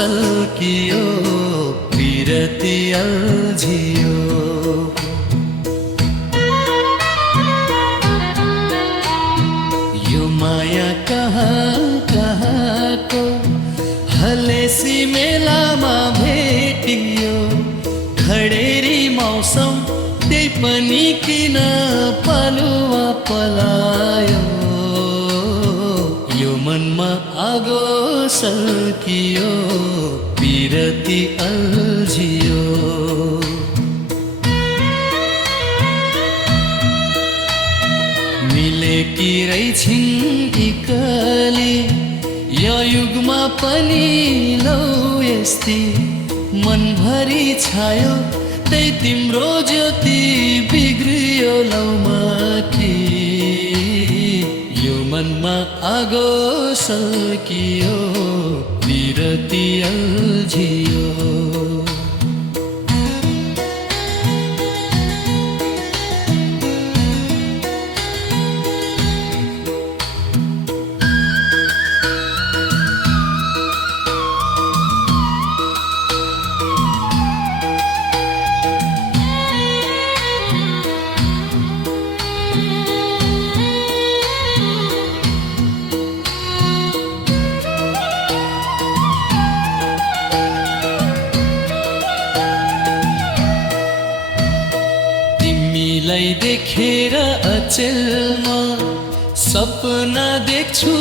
सल्कियो विरति अल्झियो। यो माया कहाँ कहाँको हलेसी मेलामा भेटियो। खडेरी मौसम त्यही पनि किन पालुवा पलायो। यो मनमा आगो सल्कियो विरति अल्झियो। मिलेकी रहेछिन् इकली यो युगमा पनि लौ यस्ती। मनभरि छायो त्यही तिम्रो ज्योति बिग्रियो लौमाथि। यो मनमा आगो सल्कियो विरति अल्झियो। तिमीलाई देखेर अचेलमा सपना देख्छु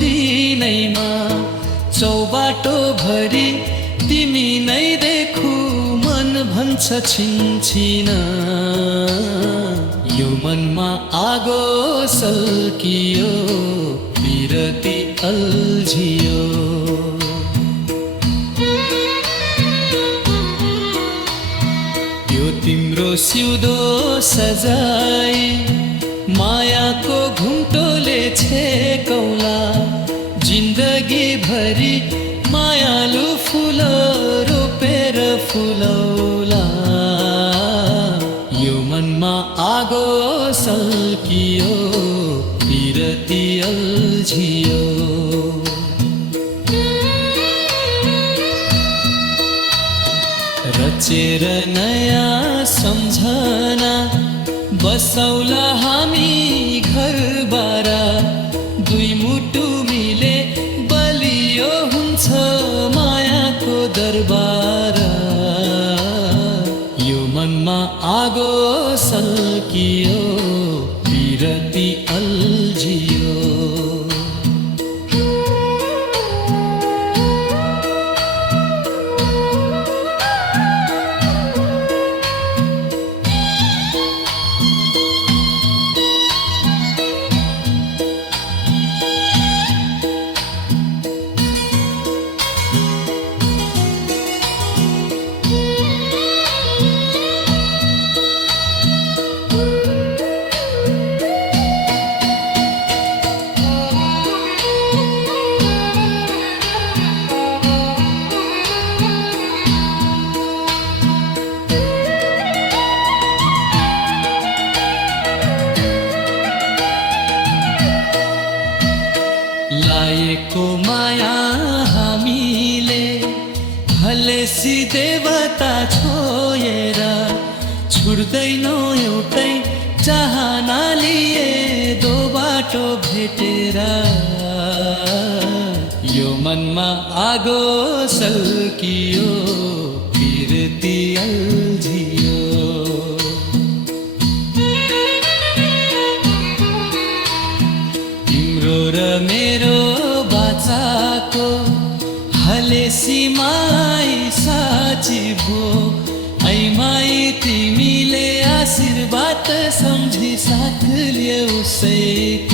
दिनैमा। चौबाटो भरि तिमी नै देखु मन भन्छ छिनछिन। यो मनमा आगो सल्कियो विरति अल्झियो। यो तिम्रो सिउँदो सजाई मायाको घुम्टोले छेकौला। जिन्दगी भरि मायालु फुल रोपेर फुलौला। यो मनमा आगो सल्कियो विरति अल्झियो। रचेर नयाँ सम्झना बसौला हामी घरबारा। दुई मुटु मिले बलियो हुन्छ मायाको दरबार। यो मनमा आगो सल्कियो विरति अल्झियो। लाएको माया हामीले हलेसी देवता छोएर। छुट्दैनौ एउटै चाहना लिए दो बाटो भेटेर। यो मनमा आगो सल्कियो विरति अल्झियो। तिम्रो र मेरो बाचाको हलेसीमाई साँची भो। ऐ माई तिमीले आशीर्वाद सम्झी साथ ल्याऊ उसैको।